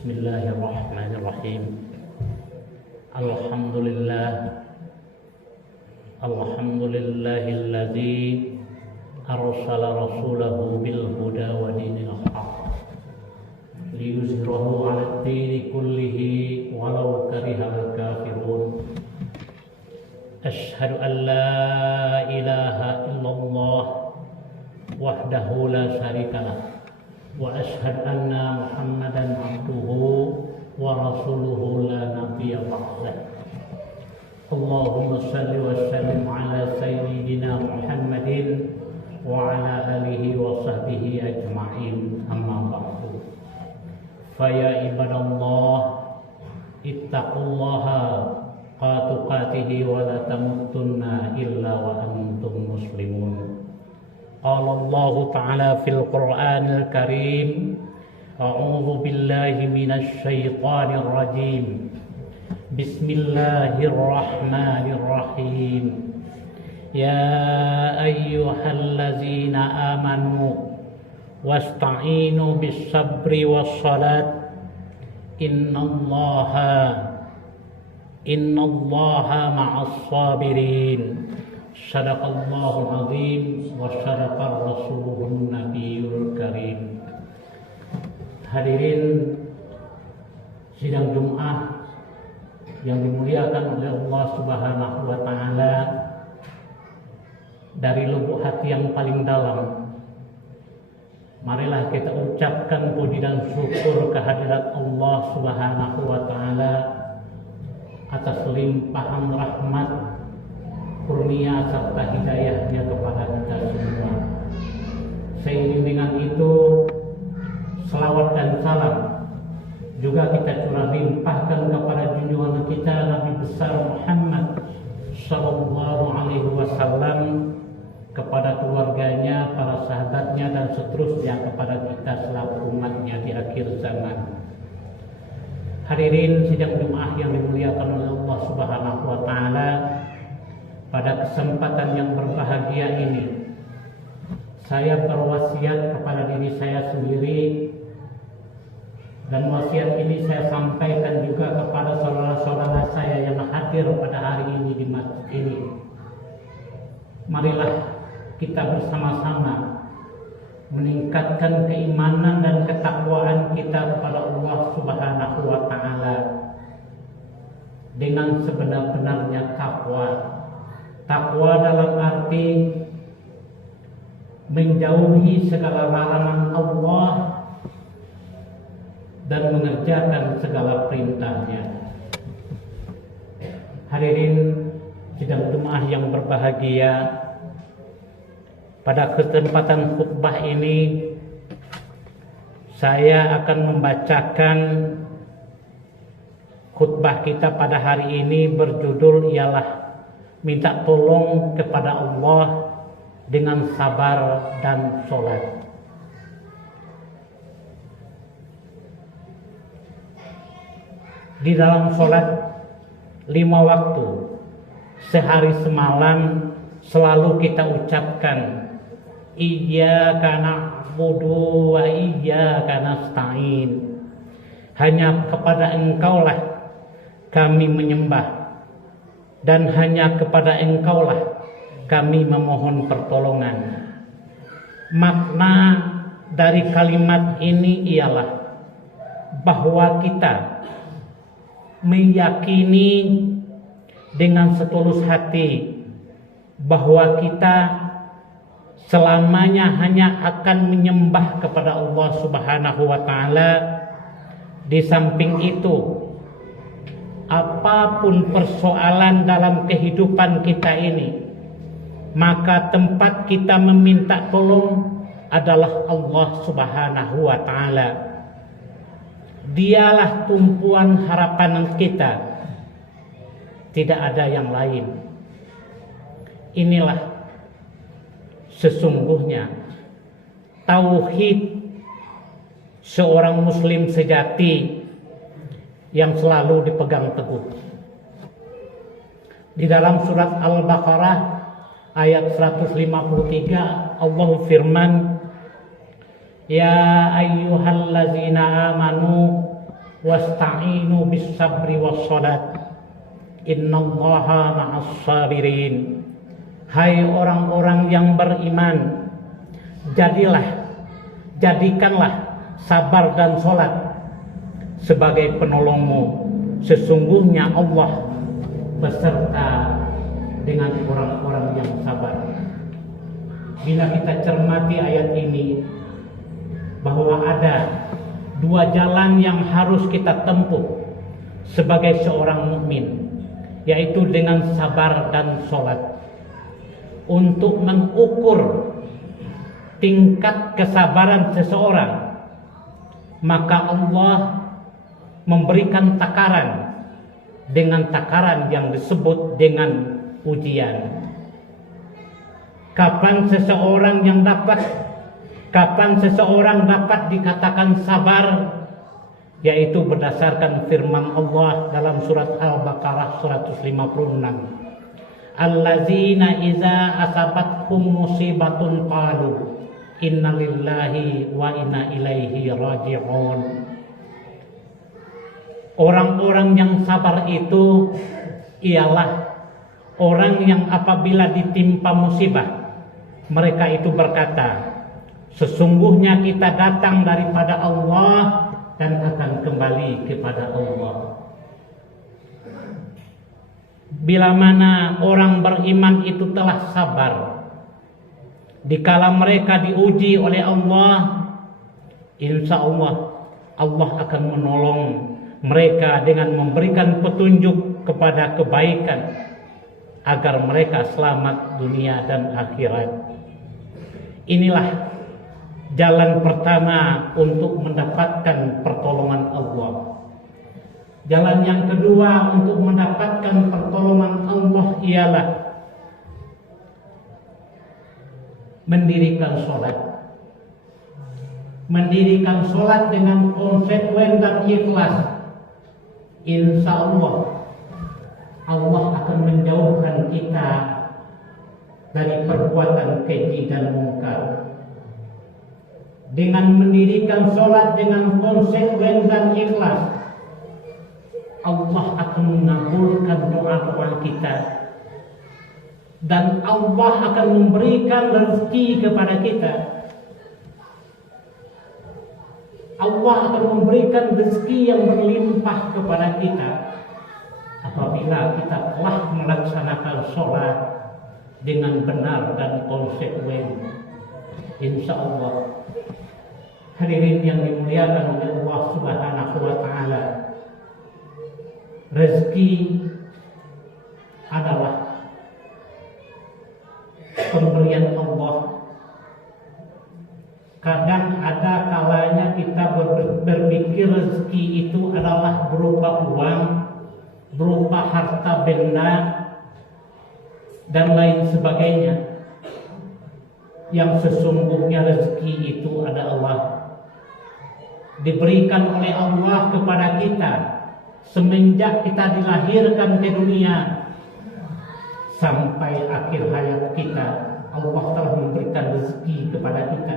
Bismillahirrahmanirrahim. Alhamdulillahilladzi arsala rasulahu bil huda wa dinil haqq liyuzhirahu 'alad dini kullihi walau karihal kafirun. Asyhadu an la ilaha illallah wahdahu la syarikalah wa asyhadu anna Muhammadan abduhu wa rasuluhu la nabiyya ba'dah. Allahumma shalli wa sallim ala sayyidina Muhammadin wa ala alihi wa sahbihi ajma'in, amma ba'du. Fa ya ibadallah ittaqullaha haqqa tuqatih wa la tamutunna illa wa antum muslimun. Qala Allah ta'ala fil Qur'anil Karim, a'udzu billahi minasy syaithanir rajim. Bismillahirrahmanirrahim. Ya ayyuhallazina amanu wasta'inu bis sabri was salat innallaha ma'as sabirin. Sadaqallahul azim wa sadaqar rasuluhun nabiyul karim. Hadirin sidang Jumat yang dimuliakan oleh Allah Subhanahu wa taala, dari lubuk hati yang paling dalam, marilah kita ucapkan puji dan syukur kehadirat Allah Subhanahu wa taala atas limpahan rahmat, kurnia serta hidayahnya kepada kita semua. Seiring dengan itu, selawat dan salam juga kita curah limpahkan kepada junjungan kita Nabi besar Muhammad sallallahu alaihi wasallam, kepada keluarganya, para sahabatnya, dan seterusnya kepada kita selaku umatnya di akhir zaman. Hadirin sidang Jumat yang dimuliakan oleh Allah Subhanahu wa taala, pada kesempatan yang berbahagia ini saya berwasiat kepada diri saya sendiri, dan wasiat ini saya sampaikan juga kepada saudara-saudara saya yang hadir pada hari ini di masjid ini. Marilah kita bersama-sama meningkatkan keimanan dan ketakwaan kita kepada Allah Subhanahu wa taala dengan sebenar-benarnya takwa. Takwa dalam arti menjauhi segala larangan Allah dan mengerjakan segala perintahnya. Hadirin sidang Jumat yang berbahagia, pada kesempatan khutbah ini saya akan membacakan khutbah kita pada hari ini, berjudul ialah minta tolong kepada Allah dengan sabar dan sholat. Di dalam sholat 5 waktu sehari semalam selalu kita ucapkan iyyaka na'budu wa iyyaka nasta'in. Hanya kepada Engkaulah kami menyembah, dan hanya kepada Engkaulah kami memohon pertolongan. Makna dari kalimat ini ialah bahwa kita meyakini dengan setulus hati bahwa kita selamanya hanya akan menyembah kepada Allah Subhanahu wa taala. Di samping itu, apapun persoalan dalam kehidupan kita ini, maka tempat kita meminta tolong adalah Allah Subhanahu wa taala. Dialah tumpuan harapan kita, tidak ada yang lain. Inilah sesungguhnya tauhid seorang muslim sejati yang selalu dipegang teguh. Di dalam surat Al-Baqarah ayat 153 Allah firman, ya ayyuhallazina amanu wasta'inu bis-sabri was-salat innallaha ma'as sabirin. Hai orang-orang yang beriman, jadikanlah sabar dan sholat sebagai penolongmu. Sesungguhnya Allah beserta dengan orang-orang yang sabar. Bila kita cermati ayat ini, bahwa ada dua jalan yang harus kita tempuh sebagai seorang mukmin, yaitu dengan sabar dan sholat. Untuk mengukur tingkat kesabaran seseorang, maka Allah memberikan takaran dengan takaran yang disebut dengan ujian. Kapan seseorang dapat dikatakan sabar, yaitu berdasarkan firman Allah dalam surat Al-Baqarah 156. Allazina iza asabathum musibatun qalu inna lillahi wa inna ilaihi raji'un. Orang-orang yang sabar itu ialah orang yang apabila ditimpa musibah, mereka itu berkata, sesungguhnya kita datang daripada Allah dan akan kembali kepada Allah. Bila mana orang beriman itu telah sabar, dikala mereka diuji oleh Allah, insya Allah akan menolong mereka dengan memberikan petunjuk kepada kebaikan agar mereka selamat dunia dan akhirat. Inilah jalan pertama untuk mendapatkan pertolongan Allah. Jalan yang kedua untuk mendapatkan pertolongan Allah ialah mendirikan sholat. Mendirikan sholat dengan konsekuen dan ikhlas. Insya Allah akan menjauhkan kita dari perbuatan keji dan mungkar. Dengan mendirikan sholat dengan konsekuen dan ikhlas, Allah akan mengabulkan doa-doa kita, dan Allah akan memberikan rezeki kepada kita. Allah akan memberikan rezeki yang berlimpah kepada kita apabila kita telah melaksanakan sholat dengan benar dan konsekuen. Insya Allah, hadirin yang dimuliakan oleh Allah Subhanahu wa taala, rezeki adalah pemberian Allah. Kadang ada kalanya kita berpikir rezeki itu adalah berupa uang, berupa harta benda, dan lain sebagainya. Yang sesungguhnya rezeki itu adalah diberikan oleh Allah kepada kita semenjak kita dilahirkan ke dunia sampai akhir hayat kita. Allah telah memberikan rezeki kepada kita.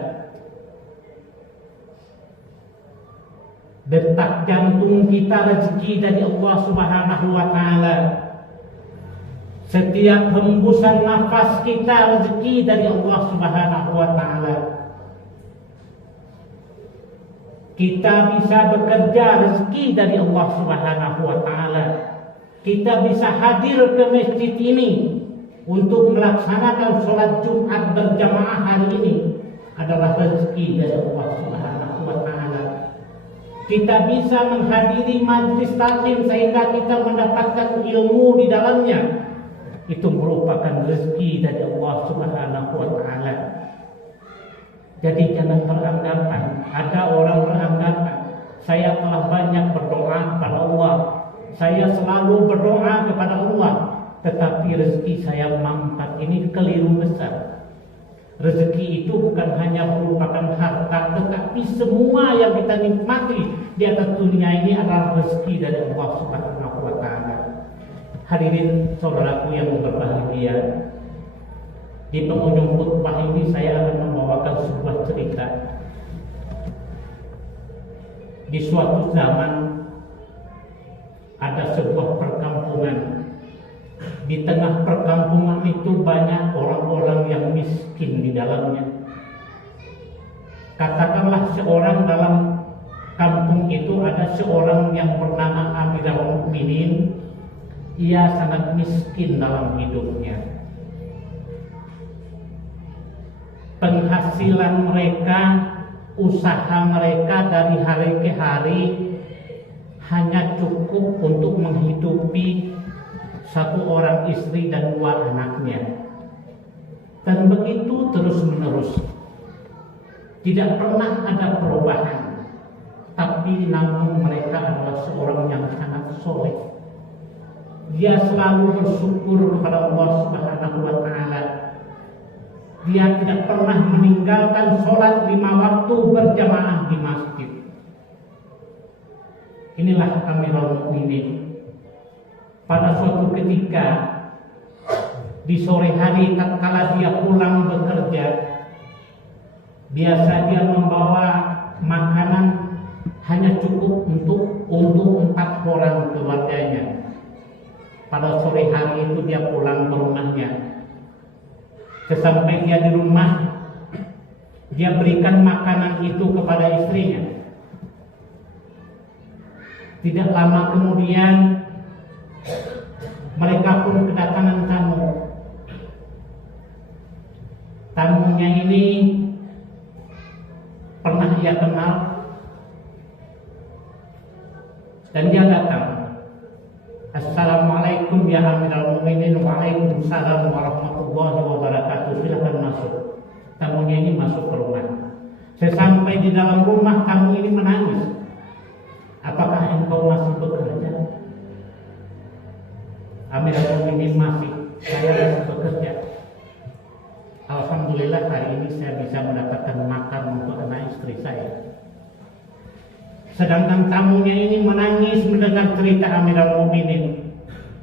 Detak jantung kita rezeki dari Allah Subhanahu wa taala. Setiap hembusan nafas kita rezeki dari Allah Subhanahu wa taala. Kita bisa bekerja rezeki dari Allah Subhanahu wa taala. Kita bisa hadir ke masjid ini untuk melaksanakan sholat Jumat berjamaah hari ini adalah rezeki dari Allah Subhanahu wa Ta'ala. Kita bisa menghadiri majlis taklim sehingga kita mendapatkan ilmu di dalamnya. Itu merupakan rezeki dari Allah Subhanahu wa Ta'ala. Jadi jangan beranggapan, ada orang beranggapan, saya telah banyak berdoa kepada Allah, saya selalu berdoa kepada Allah, tetapi rezeki saya mampat. Ini keliru besar. Rezeki itu bukan hanya merupakan harta, tetapi semua yang kita nikmati di atas dunia ini adalah rezeki dari Allah Subhanahu wa Ta'ala. Hadirin saudaraku yang berbahagia, di penghujung khutbah ini saya akan membawakan sebuah cerita. Di suatu zaman ada sebuah perkampungan. Di tengah perkampungan itu banyak orang-orang yang miskin di dalamnya. Katakanlah seorang dalam kampung itu ada seorang yang bernama Amirul Mukminin. Ia sangat miskin dalam hidupnya. Penghasilan mereka, usaha mereka dari hari ke hari hanya cukup untuk menghidupi satu orang istri dan 2 anaknya. Dan begitu terus menerus. Tidak pernah ada perubahan. Tapi namun mereka adalah seorang yang sangat soleh. Dia selalu bersyukur kepada Allah Subhanahu wa Ta'ala. Dia tidak pernah meninggalkan sholat 5 waktu berjamaah di masjid. Inilah Amirul Mukminin. Pada suatu ketika di sore hari tatkala dia pulang bekerja, biasa dia membawa makanan hanya cukup untuk 4 orang keluarganya. Pada sore hari itu dia pulang ke rumahnya. Sesampai dia di rumah, dia berikan makanan itu kepada istrinya. Tidak lama kemudian mereka pun kedatangan tamu. Tamunya ini pernah ia kenal dan dia datang. Assalamualaikum ya Amirul Mukminin. Waalaikumsalam warahmatullahi wabarakatuh. Silakan masuk. Tamunya ini masuk ke rumah. Sesampai di dalam rumah, tamu ini menangis. Apakah engkau masih bekerja? Amirul Mukminin masih. Saya masih bekerja. Alhamdulillah hari ini saya bisa mendapatkan makan untuk anak istri saya. Sedangkan tamunya ini menangis mendengar cerita Amirul Mukminin.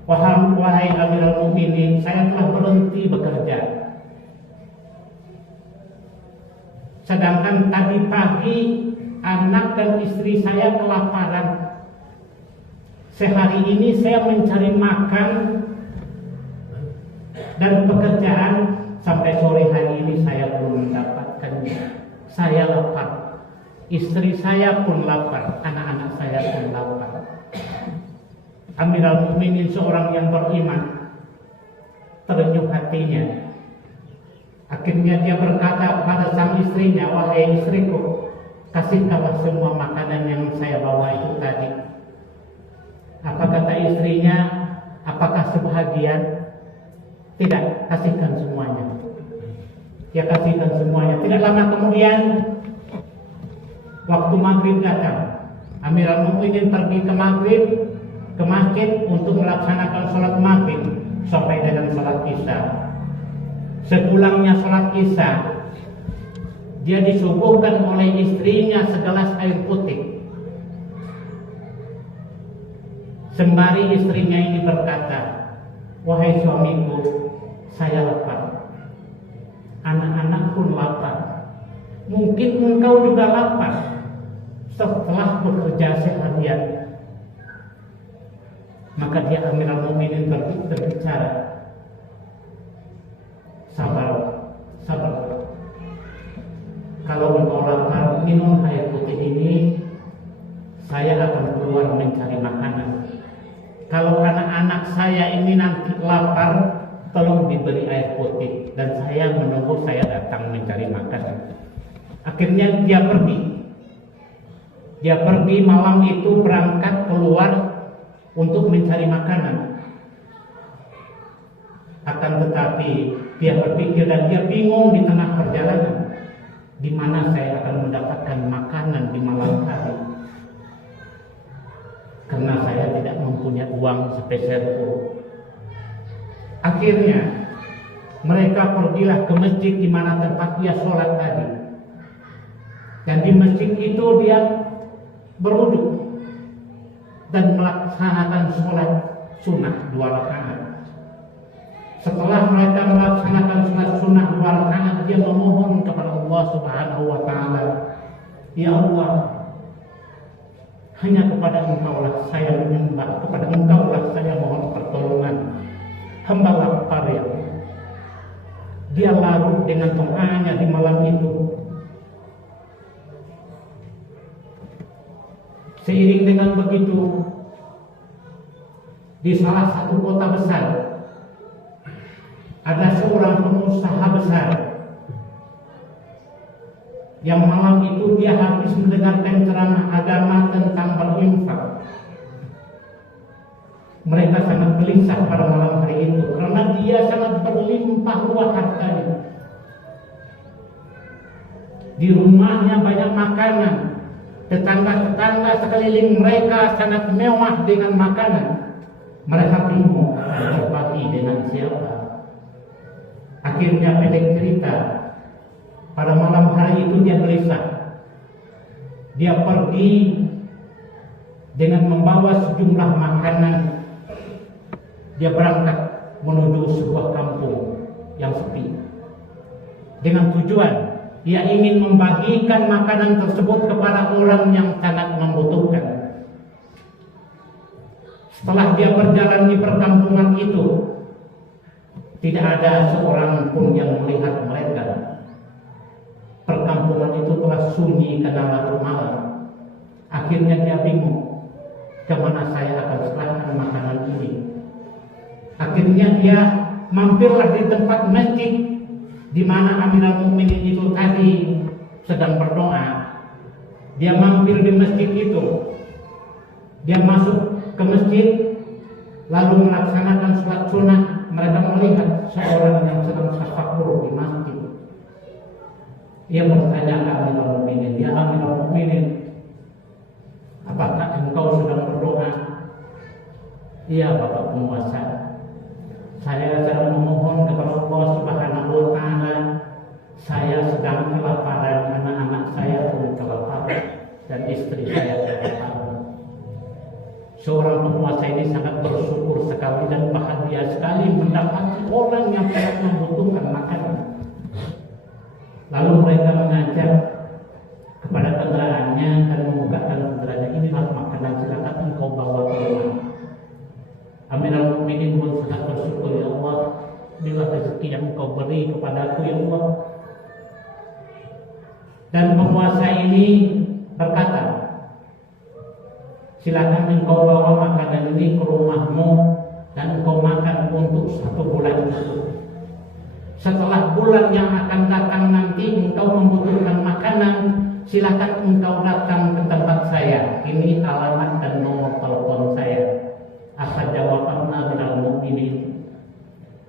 Wahai Amirul Mukminin, saya telah berhenti bekerja. Sedangkan tadi pagi anak dan istri saya kelaparan. Sehari ini saya mencari makan dan pekerjaan sampai sore hari ini saya belum mendapatkannya. Saya lapar. Istri saya pun lapar, anak-anak saya pun lapar. Amirul Mukminin seorang yang beriman, terenyuh hatinya. Akhirnya dia berkata pada sang istrinya, wahai istriku, kasihkanlah semua makanan yang saya bawa itu tadi. Apa kata istrinya? Apakah sebahagian? Tidak, kasihkan semuanya. Dia kasihkan semuanya. Tidak lama kemudian waktu maghrib datang. Amirul Mukminin pergi ke maghrib, ke masjid untuk melaksanakan sholat maghrib sampai dengan sholat isya. Sepulangnya sholat isya, dia disuguhkan oleh istrinya segelas air putih. Sembari istrinya ini berkata, wahai suamiku, saya lapar. Anak-anak pun lapar. Mungkin engkau juga lapar setelah bekerja seharian. Maka dia Amirul Mukminin berbicara, sabar. Kalau engkau lapar, minum air putih ini, saya akan keluar mencari makanan. Kalau anak-anak saya ini nanti lapar, tolong diberi air putih, dan saya menunggu, saya datang mencari makan. Akhirnya dia pergi malam itu, berangkat keluar untuk mencari makanan. Akan tetapi dia berpikir dan dia bingung di tengah perjalanan, di mana saya akan mendapatkan makanan di malam hari, karena saya tidak mempunyai uang sepeser pun. Akhirnya mereka pergilah ke masjid di mana tempat dia sholat tadi, dan di masjid itu dia berwudu dan melaksanakan sholat sunnah 2 rakaat. Setelah mereka melaksanakan sholat sunnah 2 rakaat, dia memohon kepada Allah Subhanahu wa Ta'ala, "Ya Allah, hanya kepada Engkau lah saya menyembah, kepada Engkau lah saya mohon pertolongan. Hamba lapar ya." Dia larut dengan doanya di malam itu. Seiring dengan begitu, di salah satu kota besar ada seorang pengusaha besar yang malam itu dia habis mendengarkan ceramah agama tentang berinfak. Mereka sangat gelisah pada malam hari itu karena dia sangat berlimpah ruah hartanya. Di rumahnya banyak makanan, tetangga-tetangga sekeliling mereka sangat mewah dengan makanan. Mereka bingung berbagi dengan siapa. Akhirnya pendek cerita, pada malam hari itu dia gelisah. Dia pergi dengan membawa sejumlah makanan. Dia berangkat menuju sebuah kampung yang sepi, dengan tujuan dia ingin membagikan makanan tersebut kepada orang yang sangat membutuhkan. Setelah dia berjalan di perkampungan itu, tidak ada seorang pun yang melihat mereka. Perkampungan itu telah sunyi karena larut malam. Akhirnya dia bingung, kemana saya akan serahkan makanan ini. Akhirnya dia mampirlah di tempat masjid di mana Amirul Mukminin itu tadi sedang berdoa. Dia mampir di masjid itu. Dia masuk ke masjid lalu melaksanakan sholat sunnah. Mereka melihat seorang yang sedang tafakur di masjid. Ia bertanya ke Amirul Mukminin, "Ya Amirul Mukminin, apakah engkau sedang berdoa?" "Iya Bapak Penguasa, saya sedang memohon kepada Allah Subhanahu wa Ta'ala. Saya sedang kelaparan, anak-anak saya pun kelaparan, dan istri saya kelaparan." Seorang penguasa ini sangat bersyukur sekali dan bahagia sekali mendapati orang yang sangat membutuhkan makanan. Lalu mereka mengajak kepada kendaraannya dan membukakan kendaraannya, "Inilah makanan, silakan engkau bawa ke rumah." Amirul Mukminin pun sangat bersyukur, "Ya Allah, inilah rezeki yang engkau beri kepadaku ya Allah." Dan penguasa ini berkata, "Silakan engkau bawa makanan ini ke rumahmu dan engkau makan untuk 1 bulan itu. Setelah bulan yang akan datang nanti engkau membutuhkan makanan, silakan engkau datang ke tempat saya. Ini alamat dan nomor telepon saya." Apa jawaban Amirul Mukminin?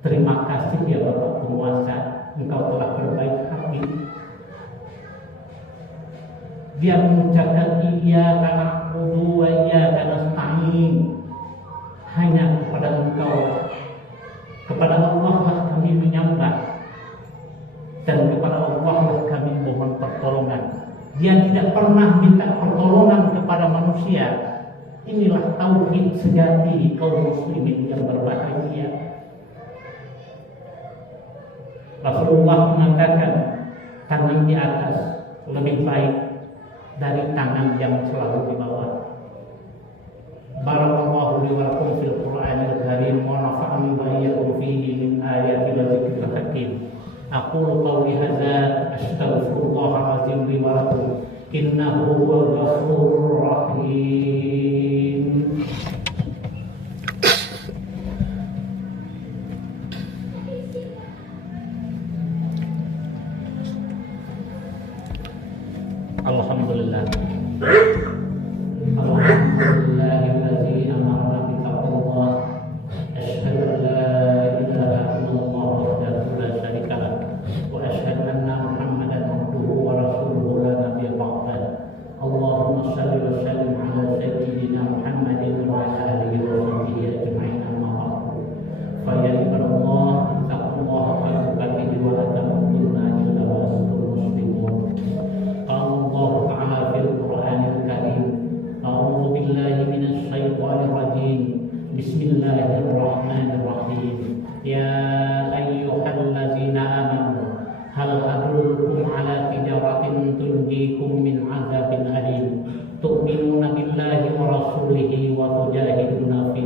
"Terima kasih ya Bapak Penguasa, engkau telah berbaik hati." Dia mengucapkan, "Iya karena wa iyyaka nasta'in." Hanya kepada engkau, kepada Allah lah kami menyembah, dan kepada Allah lah kami mohon pertolongan. Dia tidak pernah minta pertolongan kepada manusia. Inilah tauhid sejati kaum muslimin yang berbahagia. Rasulullah mengatakan, tangan di atas lebih baik dari tangan yang selalu di bawah. Barakallahu li wa lakum fil Qur'anil Karim wa nafa'ani wa iyyakum fihi min ayatil dzikril hakim. Aqulu qawli hadza astaghfirullahal azim li wa lakum innahu huwal ghafurur rahim. billah. Alhamdulillahilladzi amarna bi taqwallah. Asyhadu an la ilaha illallah wahdahu la syarika lah wa asyhadu anna Muhammadan abduhu wa rasuluhu la nabiyya ba'dah. Allahumma shalli wa sallim ala sayyidina Muhammadin wa ala alihi wa sahbihi ajma'in, amma ba'du. Fa ya ibadallah, ittaqullaha haqqa tuqatih wa la tamutunna illa wa antum muslimun. Qala Allah ta'ala fil Qur'anil Karim, a'udzu billahi minasy syaithanir rajim. Bismillahirrahmanirrahim. Ya ayyuhallazina amanu hal adullukum ala tijaratin tunjikum min azabin alim tu'minuna billahi wa rasulihi wa tujahiduna fi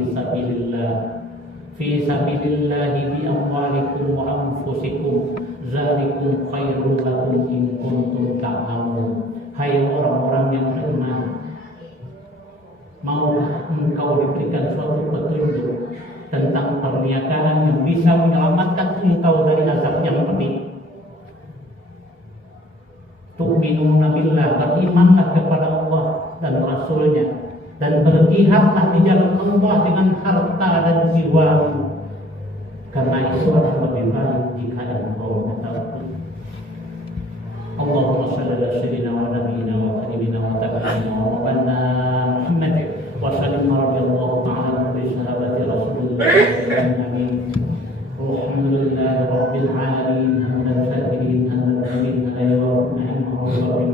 sabilillahi bi amwalikum wa anfusikum zalikum khairul lakum in kuntum ta'lamun. Hai orang-orang yang beriman, maukah engkau diberikan suatu petunjuk tentang perniagaan yang bisa menyelamatkan engkau dari azab yang pedih? Tu'minuna billah, berimanlah kepada Allah dan Rasulnya, dan berjihadlah di jalan Allah dengan harta dan jiwamu, karena itu akan lebih baik jika engkau mengetahui. Allahumma shalli ala sayyidina wa nabiyyina wa habibina wa tabi'ina wa rabbana Muhammad wa sallim radhiyallahu ta'ala bi sahabati Rasulillah amin. Alhamdulillahi rabbil alamin, hamdan syakirin hamdan hamid alayhi wa rahmatullahi.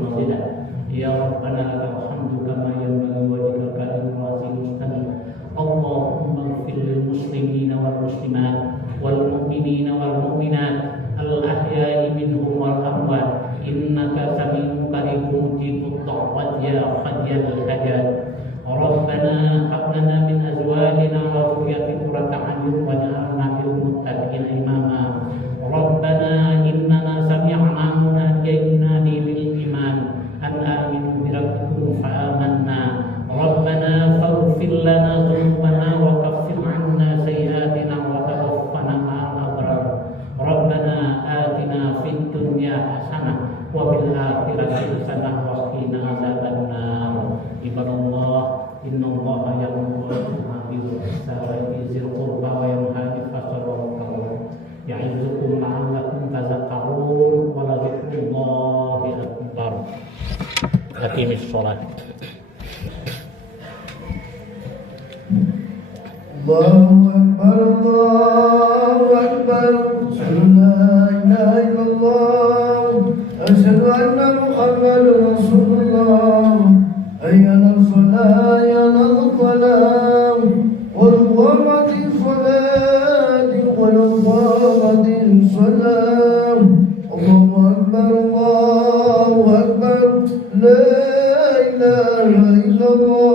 Ya Rabbana lakal hamdu kama yanbaghi wa wajhika al-azim mustaqim. Allahumma ighfir lil muslimina wal muslimat wal mu'minina wal mu'minat al-ahya'i minhum wal amwat, innaka sami'un qaribun mujibud da'wat ya hayyul hajat. Rabbana hab lana min azwajina wa dhurriyyatina qurrata a'yun waj'alna lil muttaqina imama. Rabbana innana sami'na munadiyan yunadi lil iman an aminu bi rabbikum fa amanna. Rabbana faghfir lana dhunubana wa kaffir 'anna sayyi'atina wa tawaffana ma'al abrar. Rabbana atina fid dunya hasanah wa fil akhirati hasanah wa qina adzabannar. Ibadallah, innallaha ya'muru bil 'adli wal ihsani wa ita'i dzil qurba wa yanha 'anil fahsya'i wal munkar ya'izukum la'allakum tadhakkarun wa la dzikrullahi akbar. Aqimis shalah. Allahu akbar, Allahu akbar. Asyhadu an la ilaha illallah, asyhadu anna Muhammadar Rasulullah. Hayya 'alas shalah, hayya 'alal falah. Qul qamatis salati, qul qamatis salah. Allahu akbar, Allahu akbar. La ilaha illallah.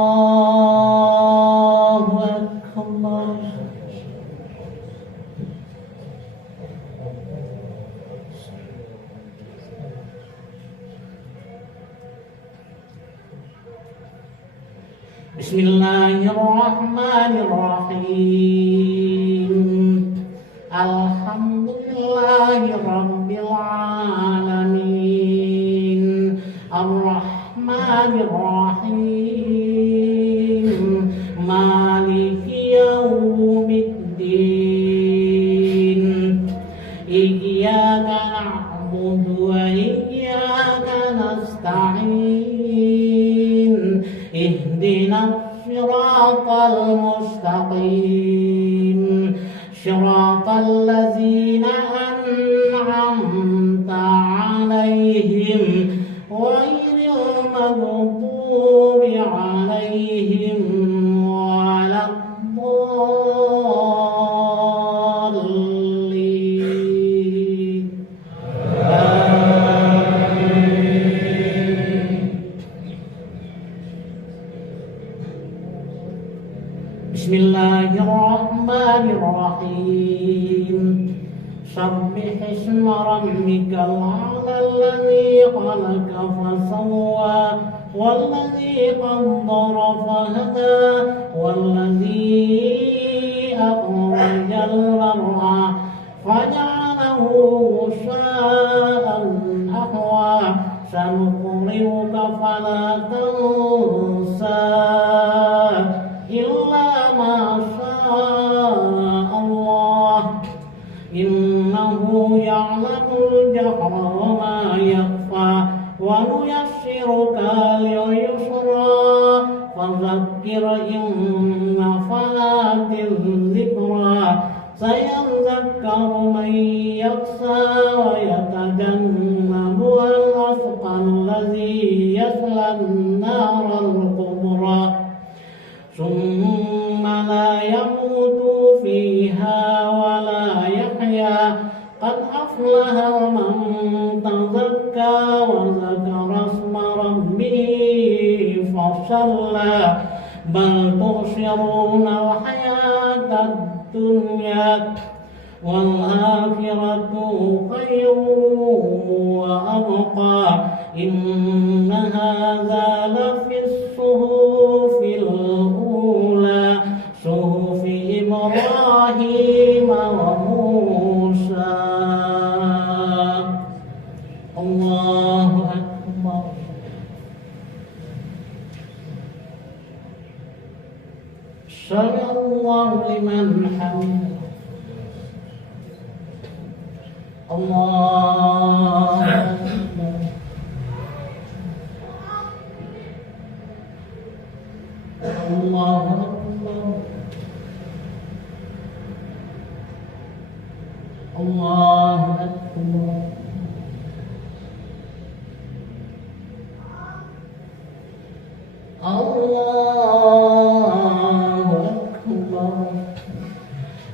Allahu akbar. Bismillahirrahmanirrahim. Alhamdulillahi rabbil alamin. Ar-Rahmanir Rahim. Maliki yaumiddin. Iyyaka na'budu wa iyyaka nasta'in. Ihdinas siratal mustaqim. Siratal ladzina an'amta 'alaihim ghairil maghdubi 'alaihim waladdallin. Bismillahirrahmanirrahim. سبح اسم ربك الأعلى الذي خلق فسوى والذي قدر فهدى والذي أخرج المرعى فجعله غثاء أحوى سنقرئك فلا تنسى إلا ما شاء الله إنه يعلم الجهر وما يخفى ونيسرك لليسرى فذكر إن نفعت الذكرى سيذكر من يخشى ويتجنبها الأشقى الذي يصلى النار الكبرى ثم لا يموت فيها ولا يحيا قد أفلح من تزكى وذكر اسم ربه فصلى بل تؤثرون الحياة الدنيا والآخرة خير وأبقى إن هذا لفي الصحف الأولى صحف إبراهيم وموسى. الله أكبر. سمع الله لمن حمده. الله أكبر. الله أكبر. الله أكبر. الله أكبر.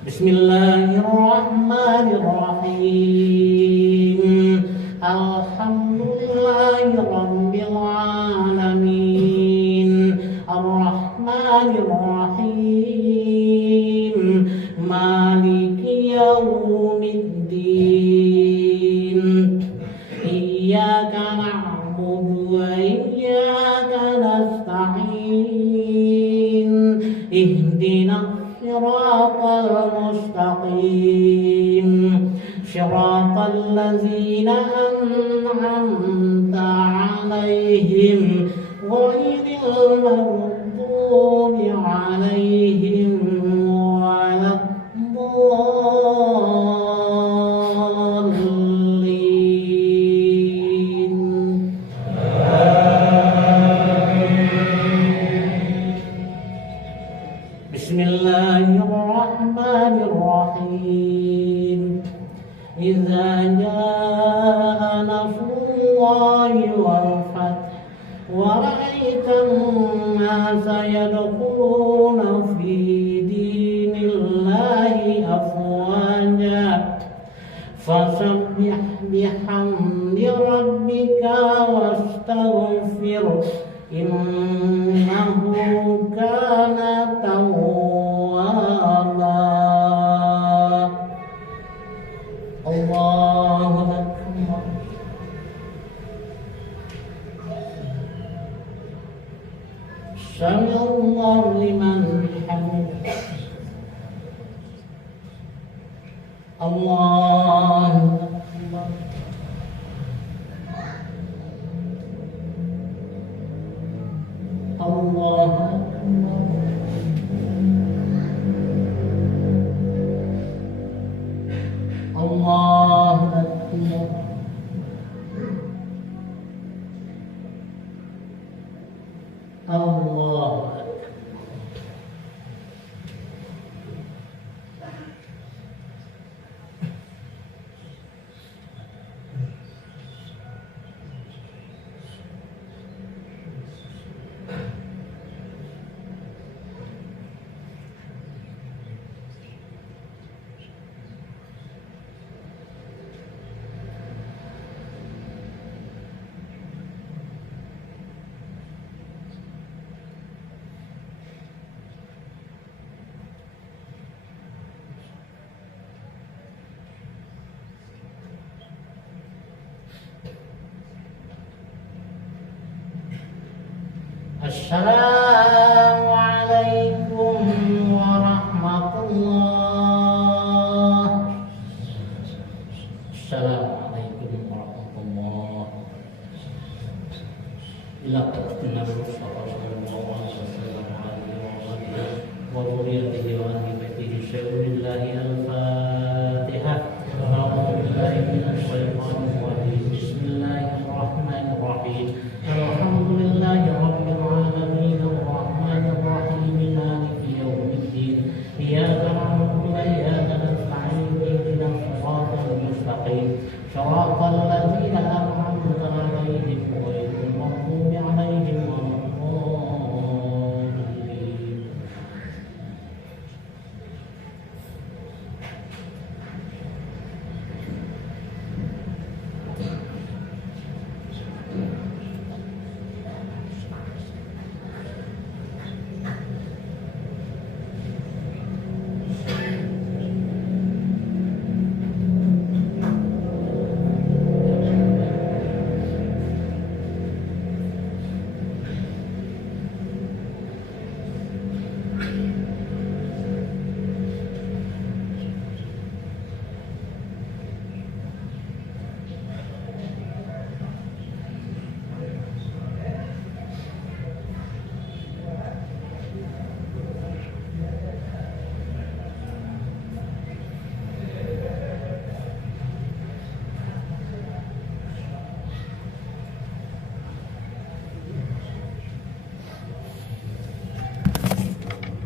بسم الله الرحمن الرحيم الحمد لله رب العالمين الرحمن الرحيم مالك يوم الدين إياك نعبد وإياك نستعين اهدنا الصراط المستقيم صراط الذين أنعمت عليهم غير المغضوب عليهم ولا الضالين. بسم الله الرحمن الرحيم إذا جاء نصر الله والفتح ورأيت الناس يدخلون في دين الله أفواجا فسبح بحمد ربك واستغفره إنه كان توابا. الله أكبر. سمع الله لمن حمده. الله أكبر. الله أكبر. الله أكبر. الله أكبر. Assalamualaikum warahmatullah. Assalamualaikum warahmatullah. Ila taqtina Mustafa sallallahu alaihi wasallam wa dhurriyyatihi wa ahli baitihi syai'ulillahi al-Fatihah. A'udzu billahi minasy syaithanir rajim. Bismillahirrahmanirrahim.